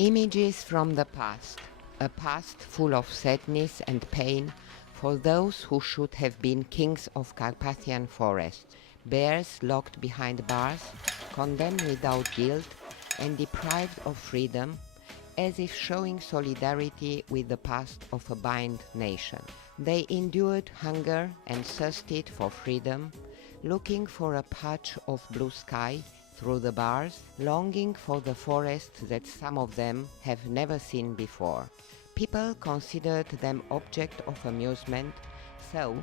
Images from the past, a past full of sadness and pain for those who should have been kings of Carpathian forests, bears locked behind bars, condemned without guilt and deprived of freedom, as if showing solidarity with the past of a bind nation. They endured hunger and thirsted for freedom, looking for a patch of blue sky through the bars, longing for the forest that some of them have never seen before. People considered them object of amusement, so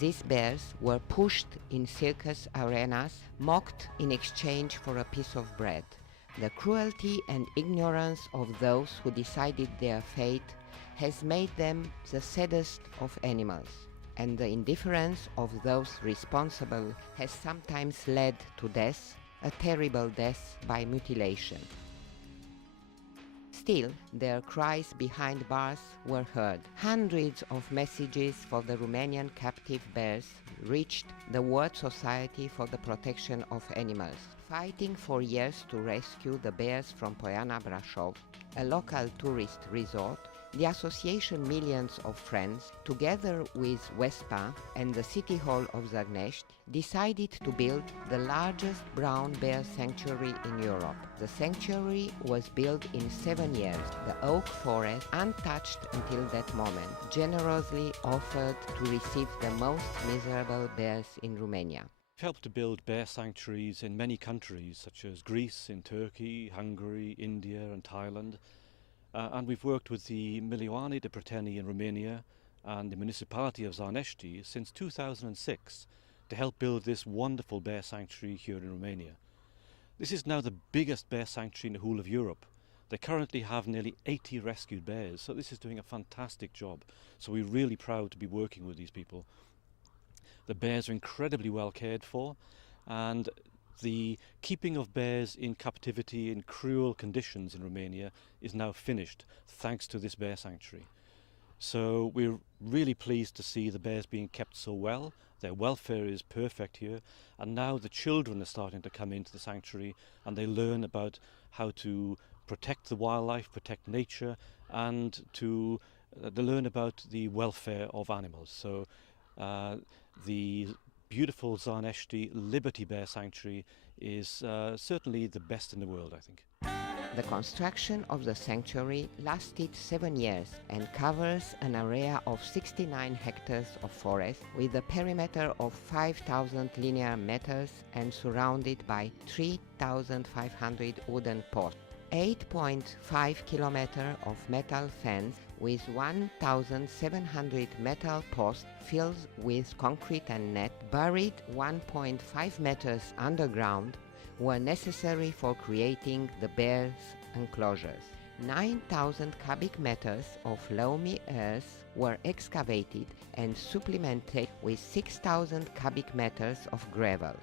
these bears were pushed in circus arenas, mocked in exchange for a piece of bread. The cruelty and ignorance of those who decided their fate has made them the saddest of animals, and the indifference of those responsible has sometimes led to death, a terrible death by mutilation. Still, their cries behind bars were heard. Hundreds of messages for the Romanian captive bears reached the World Society for the Protection of Animals, fighting for years to rescue the bears from Poiana Brașov, a local tourist resort. The association Millions of Friends, together with Vespa and the City Hall of Zagnești, decided to build the largest brown bear sanctuary in Europe. The sanctuary was built in 7 years. The oak forest, untouched until that moment, generously offered to receive the most miserable bears in Romania. We've helped to build bear sanctuaries in many countries, such as Greece, in Turkey, Hungary, India and Thailand. And we've worked with the Milioane de Prăteni in Romania and the municipality of Zagnești since 2006 to help build this wonderful bear sanctuary here in Romania. This is now the biggest bear sanctuary in the whole of Europe. They currently have nearly 80 rescued bears, so this is doing a fantastic job. So we're really proud to be working with these people. The bears are incredibly well cared for, and the keeping of bears in captivity in cruel conditions in Romania is now finished thanks to this bear sanctuary. So we're really pleased to see the bears being kept so well. Their welfare is perfect here, and now the children are starting to come into the sanctuary and they learn about how to protect the wildlife, protect nature, and to they learn about the welfare of animals. So the beautiful Zagnești Libearty Bear Sanctuary is certainly the best in the world, I think. The construction of the sanctuary lasted 7 years and covers an area of 69 hectares of forest with a perimeter of 5,000 linear meters and surrounded by 3,500 wooden posts. 8.5 kilometers of metal fence with 1,700 metal posts filled with concrete and net, buried 1.5 meters underground, were necessary for creating the bears' enclosures. 9,000 cubic meters of loamy earth were excavated and supplemented with 6,000 cubic meters of gravel.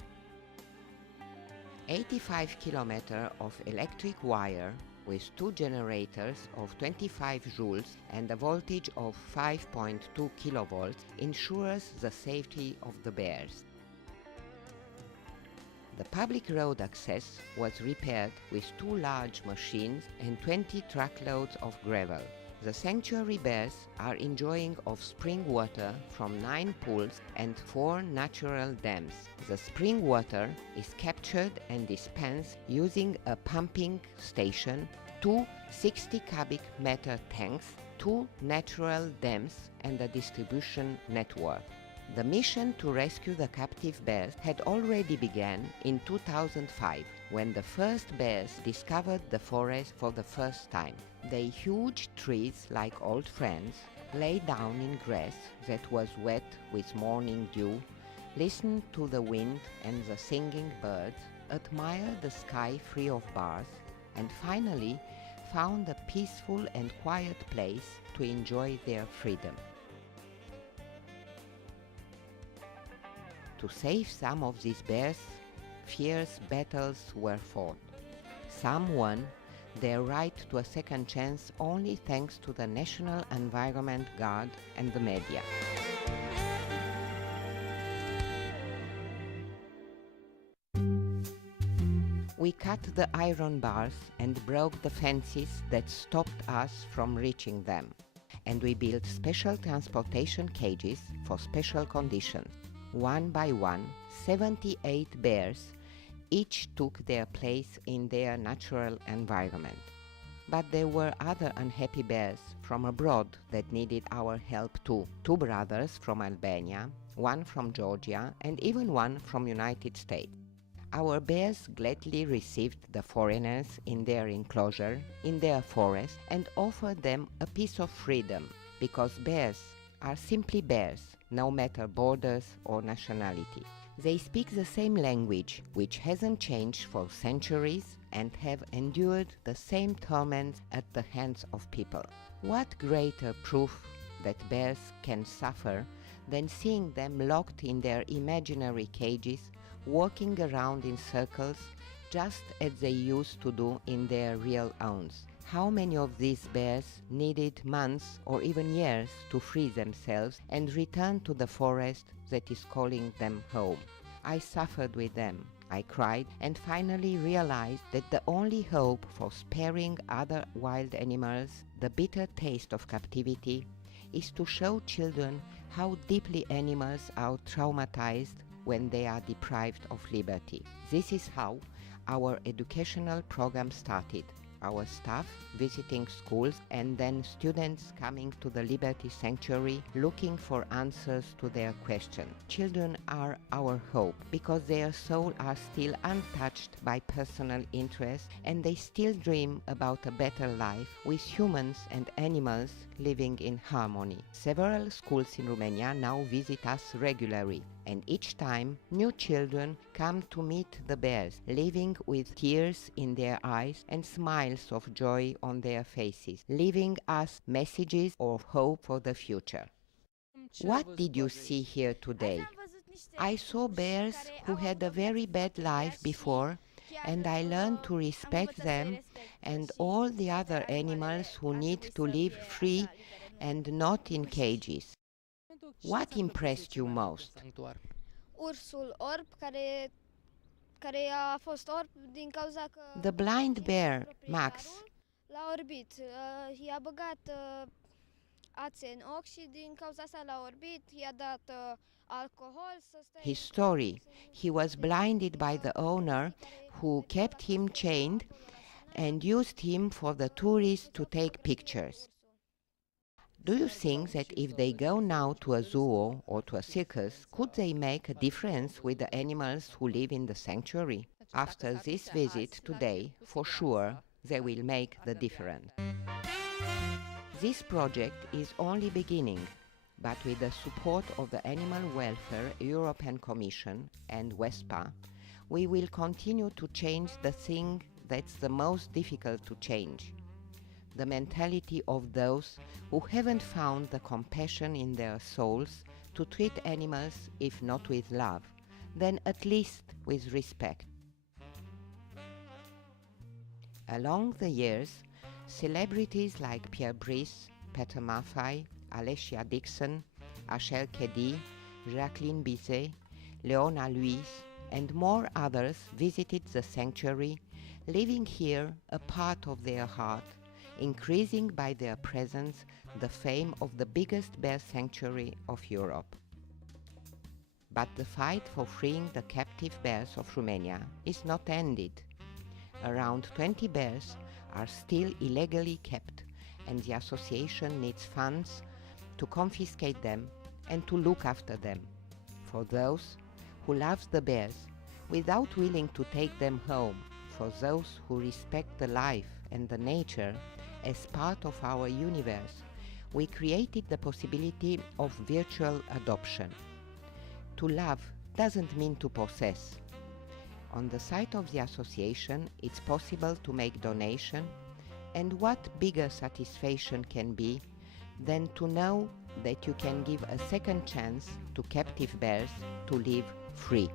85 kilometers of electric wire with 2 generators of 25 joules and a voltage of 5.2 kilovolts ensures the safety of the bears. The public road access was repaired with 2 large machines and 20 truckloads of gravel. The sanctuary bears are enjoying of spring water from 9 pools and 4 natural dams. The spring water is captured and dispensed using a pumping station, 2 60 cubic meter tanks, 2 natural dams and a distribution network. The mission to rescue the captive bears had already begun in 2005, when the first bears discovered the forest for the first time. They huge trees like old friends, lay down in grass that was wet with morning dew, listened to the wind and the singing birds, admired the sky free of bars, and finally found a peaceful and quiet place to enjoy their freedom. To save some of these bears, fierce battles were fought. Some won their right to a second chance only thanks to the National Environment Guard and the media. We cut the iron bars and broke the fences that stopped us from reaching them. And we built special transportation cages for special conditions. One by one, 78 bears each took their place in their natural environment. But there were other unhappy bears from abroad that needed our help too. 2 brothers from Albania, 1 from Georgia, and even 1 from United States. Our bears gladly received the foreigners in their enclosure, in their forest, and offered them a piece of freedom, because bears are simply bears, no matter borders or nationality. They speak the same language, which hasn't changed for centuries, and have endured the same torments at the hands of people. What greater proof that bears can suffer than seeing them locked in their imaginary cages, walking around in circles just as they used to do in their real homes? How many of these bears needed months or even years to free themselves and return to the forest that is calling them home? I suffered with them. I cried and finally realized that the only hope for sparing other wild animals the bitter taste of captivity is to show children how deeply animals are traumatized when they are deprived of liberty. This is how our educational program started. Our staff visiting schools and then students coming to the Libearty Sanctuary looking for answers to their questions. Children are our hope because their souls are still untouched by personal interest and they still dream about a better life with humans and animals living in harmony. Several schools in Romania now visit us regularly, and each time new children come to meet the bears, leaving with tears in their eyes and smiles of joy on their faces, leaving us messages of hope for the future. What did you see here today? I saw bears who had a very bad life before, and I learned to respect them and all the other animals who need to live free and not in cages. What impressed you most? Ursul orb care a fost orb din cauza că The blind bear, Max. l-a orbit. I-a băgat ațe în ochi și din cauza asta l-a orbit, i-a dat alcohol să stea. His story. He was blinded by the owner who kept him chained and used him for the tourists to take pictures. Do you think that if they go now to a zoo or to a circus, could they make a difference with the animals who live in the sanctuary? After this visit today, for sure, they will make the difference. This project is only beginning, but with the support of the Animal Welfare European Commission and WESPA, we will continue to change the thing that's the most difficult to change. The mentality of those who haven't found the compassion in their souls to treat animals, if not with love, then at least with respect. Along the years, celebrities like Pierre Brice, Peter Maffay, Alessia Dixon, Achel Keddy, Jacqueline Bisset, Leona Louise, and more others visited the sanctuary, leaving here a part of their heart, increasing by their presence the fame of the biggest bear sanctuary of Europe. But the fight for freeing the captive bears of Romania is not ended. Around 20 bears are still illegally kept, and the association needs funds to confiscate them and to look after them. For those who love the bears without willing to take them home, for those who respect the life and the nature as part of our universe, we created the possibility of virtual adoption. To love doesn't mean to possess. On the site of the association, it's possible to make donation, and what bigger satisfaction can be than to know that you can give a second chance to captive bears to live free.